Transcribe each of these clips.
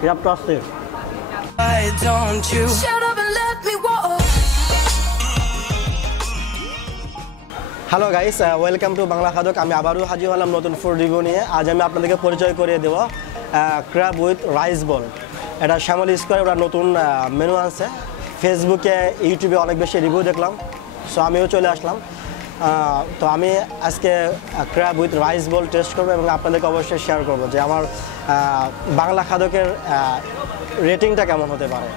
ক্র্যাবটা আসছে। Hello guys, welcome to Bangla Khadok. আমি আবারও হাজির হলাম নতুন ফুড রিভিউ নিয়ে। আজ আমি আপনাদেরকে পরিচয় করিয়ে দেবো ক্র্যাব উইথ রাইস বল। এটা শ্যামলী স্কোয়ার, ওটা নতুন মেনু আছে। ফেসবুকে ইউটিউবে অনেক বেশি রিভিউ দেখলাম, সো আমিও চলে আসলাম। তো আমি আজকে crab with rice ball test করবো এবং আপনাদেরকে অবশ্যই শেয়ার করবো যে আমার বাংলা খাদকের রেটিংটা কেমন হতে পারে।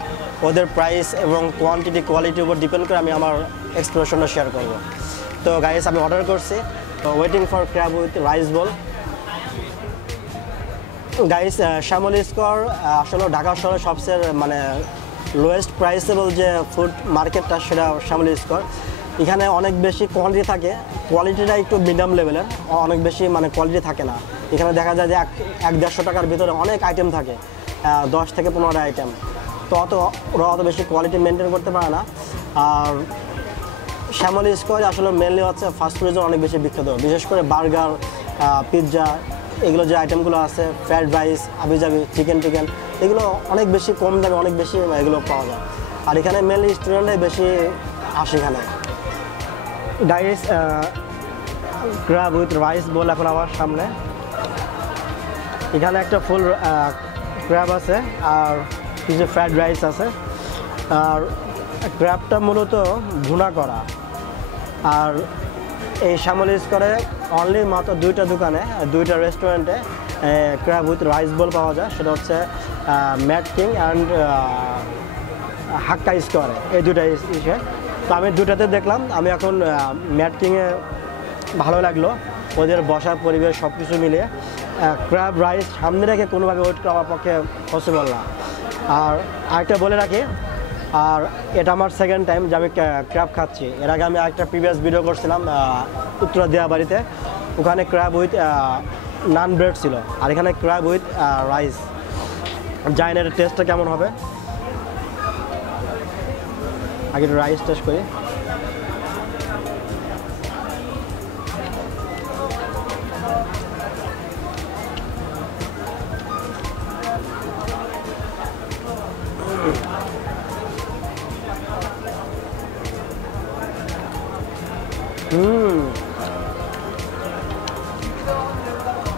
ওদের প্রাইস এবং কোয়ান্টিটি কোয়ালিটির উপর ডিপেন্ড করে আমি আমার এক্সপ্রেশনটা শেয়ার করবো। তো গাইস, আমি অর্ডার করছি, তো waiting for crab with rice bowl. Guys, Shyamoli square আসলে ঢাকা শহরে সবচেয়ে লোয়েস্ট প্রাইসেবল যে ফুড মার্কেটটা, সেটা শ্যামলী স্কোয়ার। এখানে অনেক বেশি কোয়ালিটি থাকে, কোয়ালিটিটা একটু মিডিয়াম লেভেলের, অনেক বেশি কোয়ালিটি থাকে না। এখানে দেখা যায় যে 100-150 টাকার ভিতরে অনেক আইটেম থাকে, 10 থেকে 15টা আইটেম। তো ওরা অত বেশি কোয়ালিটি মেনটেন করতে পারে না। আর শ্যামলী স্কোয়ার আসলে মেনলি হচ্ছে ফাস্টফুডের জন্য অনেক বেশি বিখ্যাত, বিশেষ করে বার্গার, পিৎজা, এগুলো যে আইটেমগুলো আছে, ফ্রাইড রাইস, আবিজাবি, চিকেন এগুলো অনেক বেশি কম দামে অনেক বেশি এগুলো পাওয়া যায়। আর এখানে মেনলি স্টুডেন্টরাই বেশি আসে এখানে। গাইস, ক্র্যাব উইথ রাইস বল এখন আমার সামনে। এখানে একটা ফুল ক্র্যাব আছে আর কিছু ফ্রাইড রাইস আছে। আর ক্র্যাবটা মূলত ভুনা করা। আর এই শ্যামলী স্কোয়ারে অনলি মাত্র 2টা দোকানে, 2টা রেস্টুরেন্টে ক্র্যাব উইথ রাইস বল পাওয়া যায়। সেটা হচ্ছে ম্যাট কিং অ্যান্ড হাক্কা স্কোয়ারে, এই 2টা ইসে। তো আমি 2টাতে দেখলাম। আমি এখন ম্যাট কিংয়ে ভালো লাগলো, ওদের বসার পরিবেশ সব কিছু মিলিয়ে। ক্র্যাব রাইস সামনে রেখে কোনোভাবে ওয়েট করা আমার পক্ষে পসিবল না। আর আরেকটা বলে রাখি, আর এটা আমার সেকেন্ড টাইম যে আমি ক্র্যাব খাচ্ছি। এর আগে আমি একটা প্রিভিয়াস ভিডিও করছিলাম উত্তরা দিয়াবাড়িতে, ওখানে ক্র্যাব উইথ নান ব্রেড ছিল, আর এখানে ক্র্যাব উইথ রাইস। জানি না এর টেস্টটা কেমন হবে, আগে একটু রাইস টেস্ট করি।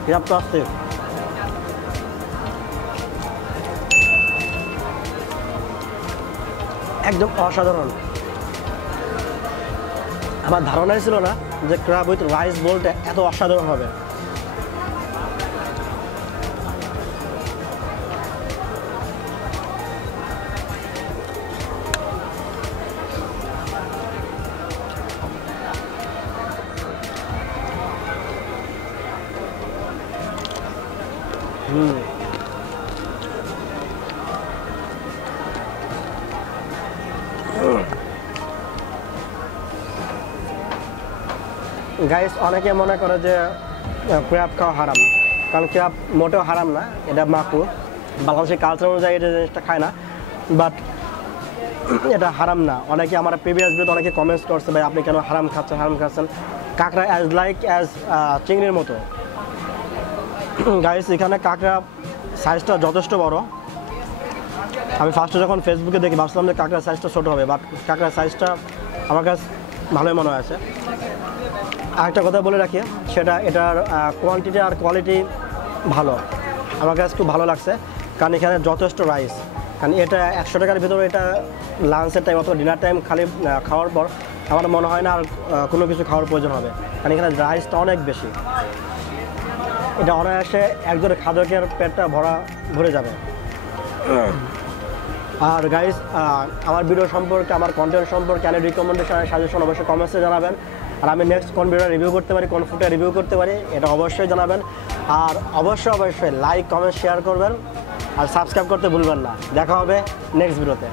ক্র্যাবটা আসছে, একদম অসাধারণ। আমার ধারণাই ছিল না যে ক্র্যাব উইথ রাইস বলটা এত অসাধারণ হবে। গাইস, অনেকে মনে করে যে ক্র্যাব খাওয়া হারাম, কারণ ক্র্যাব মোটেও হারাম না, এটা মাকরুহ। বাংলাদেশের কালচার অনুযায়ী এটা জিনিসটা খায় না, বাট এটা হারাম না। অনেকে আমার প্রিভিয়াস ভিডিওতে অনেকে কমেন্টস করছে, ভাই আপনি কেন হারাম খাচ্ছেন। কাঁকড়া অ্যাজ চিংড়ির মতো। গাইস, এখানে কাঁকড়া সাইজটা যথেষ্ট বড়। আমি ফার্স্টে যখন ফেসবুকে দেখি ভাবছিলাম যে কাঁকড়ার সাইজটা ছোটো হবে, বাট কাঁকড়ার সাইজটা আমার কাছে ভালোই মনে হয়েছে। আরেকটা কথা বলে রাখি, সেটা এটার কোয়ান্টিটি আর কোয়ালিটি ভালো, আমার কাছে খুব ভালো লাগছে। কারণ এখানে যথেষ্ট রাইস, কারণ এটা 100 টাকার ভিতরে এটা লাঞ্চের টাইম অথবা ডিনার টাইম খালি খাওয়ার পর আমার মনে হয় না আর কোনো কিছু খাওয়ার প্রয়োজন হবে, কারণ এখানে রাইসটা অনেক বেশি। এটা অনায়াসে একজনের খাদকের পেটটা ভরে যাবে। আর গাইস, আমার ভিডিও সম্পর্কে, আমার কন্টেন্ট সম্পর্কে অনেক রিকমেন্ডেশন আর সাজেশন অবশ্যই কমেন্টসে জানাবেন। আর আমি নেক্সট কোন ভিডিও রিভিউ করতে পারি, কোন ফুডটা রিভিউ করতে পারি, এটা অবশ্যই জানাবেন। আর অবশ্যই লাইক, কমেন্ট, শেয়ার করবেন আর সাবস্ক্রাইব করতে ভুলবেন না। দেখা হবে নেক্সট ভিডিওতে।